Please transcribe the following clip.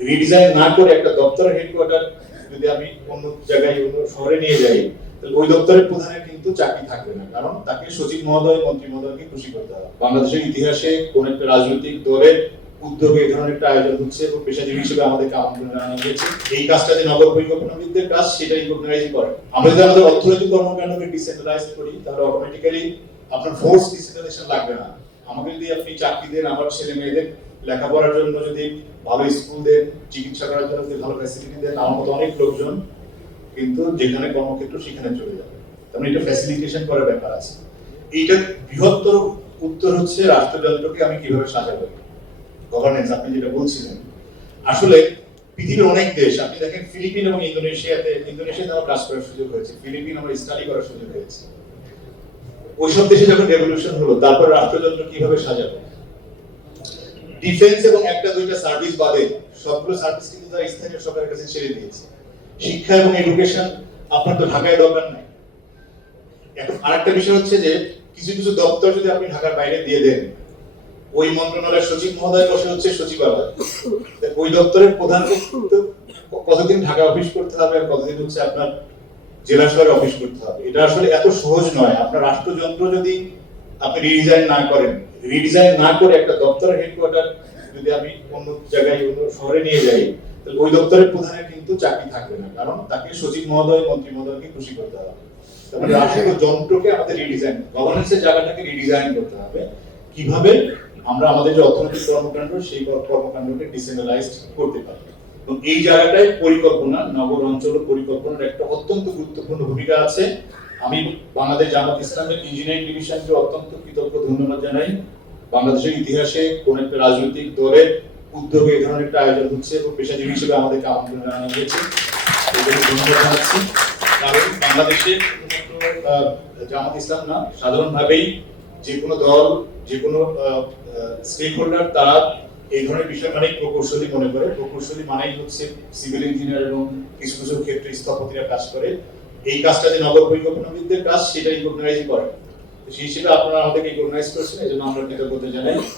Redesign না করে একটা দপ্তরের হেডকোয়ার্টার যদি আমি অন্য জায়গায় অন্য শহরে নিয়ে যাই, তাহলে ওই দপ্তরের প্রধানের কিন্তু চাকরি থাকবে না, কারণ তাকে সচিব মহোদয় মন্ত্রী মহোদয়কে খুশি করতে হবে। বাংলাদেশের ইতিহাসে কোন একটা রাজনৈতিক দলের উদ্যোগে এই ধরনের একটা আয়োজন হচ্ছে এবং পেশাজীবী হিসেবে আমাদেরকে আমন্ত্রণ জানানো হয়েছে। এই কাজটা যে নগর পরিকল্পনাবিদদের কাজ, সেটা রিকগনাইজ করে। আমরা যদি আমাদের অর্থনৈতিক কর্মকাণ্ডকে ডিসেন্ট্রালাইজ করি, তাহলে অটোমেটিক্যালি আপনার ফোর্স ডিসেন্ট্রালাইজেশন লাগবে না। আমাকে যদি আপনি চাকরি দেন, আমার ছেলে মেয়েদের লেখাপড়ার জন্য যদি ভালো স্কুল দেন, চিকিৎসা করার জন্য যদি ভালো ফ্যাসিলিটি দেন, আমার মতো অনেক লোকজন কিন্তু যেখানে কর্মক্ষেত্র সেখানে চলে যাবে। তার এটা ফ্যাসিলিটেশন করার ব্যাপার আছে। এইটার বৃহত্তর উত্তর হচ্ছে রাষ্ট্রযন্ত্রকে আমি কিভাবে সাজাবো, গভর্নেন্স। আপনি যেটা বলছিলেন, আসলে পৃথিবীর অনেক দেশ, আপনি দেখেন ফিলিপিন এবং ইন্দোনেশিয়াতে আমার কাজ করার সুযোগ হয়েছে, ফিলিপিন আমার স্টাডি করার সুযোগ হয়েছে। ওইসব দেশে যখন রেভলিউশন হলো, তারপর রাষ্ট্রযন্ত্র কিভাবে সাজাবো, ডিফেন্স এবং একটা দুইটা সার্ভিস বাদে সবগুলো সার্ভিস কিন্তু তারা স্থানীয় সরকারের কাছে ছেড়ে দিয়েছে। শিক্ষা এবং এডুকেশন আপনার তো ঢাকায় দরকার নাই। এখন আরেকটা বিষয় হচ্ছে যে কিছু কিছু দপ্তর যদি আপনি ঢাকার বাইরে দিয়ে দেন, ওই মন্ত্রণালয়ের সচিব মহোদয় বসে হচ্ছে সচিবালয়, ওই দপ্তরের প্রধানকে কতদিন ঢাকা অফিস করতে হবে আর কতদিন হচ্ছে আপনার জেলা শহরে অফিস করতে হবে। এটা আসলে এত সহজ নয়। আপনার রাষ্ট্রযন্ত্র যদি আপনি রিডিজাইন না করে একটা দপ্তরের হেডকোয়ার্টার যদি আমি অন্য জায়গায় অন্য শহরে নিয়ে যাই, তাহলে ওই দপ্তরের প্রধানের কিন্তু চাকরি থাকবে না, কারণ তাকে সচিব মহোদয় মন্ত্রী মহোদয়কে খুশি করতে হবে। তারপরে রাষ্ট্রযন্ত্রকে আমাদের রিডিজাইন, গভর্নেন্সের জায়গাটাকে রিডিজাইন করতে হবে। কিভাবে আমরা আমাদের যে অর্থনৈতিক কর্মকাণ্ড, সেই কর্মকাণ্ডকে ডিসেন্ট্রালাইজড করতে পারি। এবং এই জায়গাটায় পরিকল্পনা, নগর অঞ্চল পরিকল্পনার একটা অত্যন্ত গুরুত্বপূর্ণ ভূমিকা আছে। আমি বাংলাদেশ জামাত ইসলামের ইঞ্জিনিয়ারিং ডিভিশনকে অত্যন্ত কৃতজ্ঞ, ধন্যবাদ জানাই। বাংলাদেশের ইতিহাসে কোন একটা রাজনৈতিক দলের উদ্যোগে এই ধরনের একটা আয়োজন হচ্ছে এবং পেশাজীবী হিসেবে আমাদেরকে আমন্ত্রণ জানানো হয়েছে, ধন্যবাদ জানাচ্ছি। কারণ বাংলাদেশে জামাত ইসলাম না, সাধারণভাবেই যে কোনো দল, যে কোনো স্টেক হোল্ডার, তারা এই ধরনের বিষয় মানেই প্রকৌশলী মনে করে। প্রকৌশলী মানেই হচ্ছে সিভিল ইঞ্জিনিয়ার এবং কিছু কিছু ক্ষেত্রে স্থপতিরা কাজ করে। এই কাজটা যে নগর পরিকল্পনাবিদদের কাজ, সেটা রিকগনাইজ করে। সেই হিসেবে আপনারা আমাদেরকে রিকগনাইজ করছেন, এই জন্য আমরা কৃতজ্ঞতা জানাই।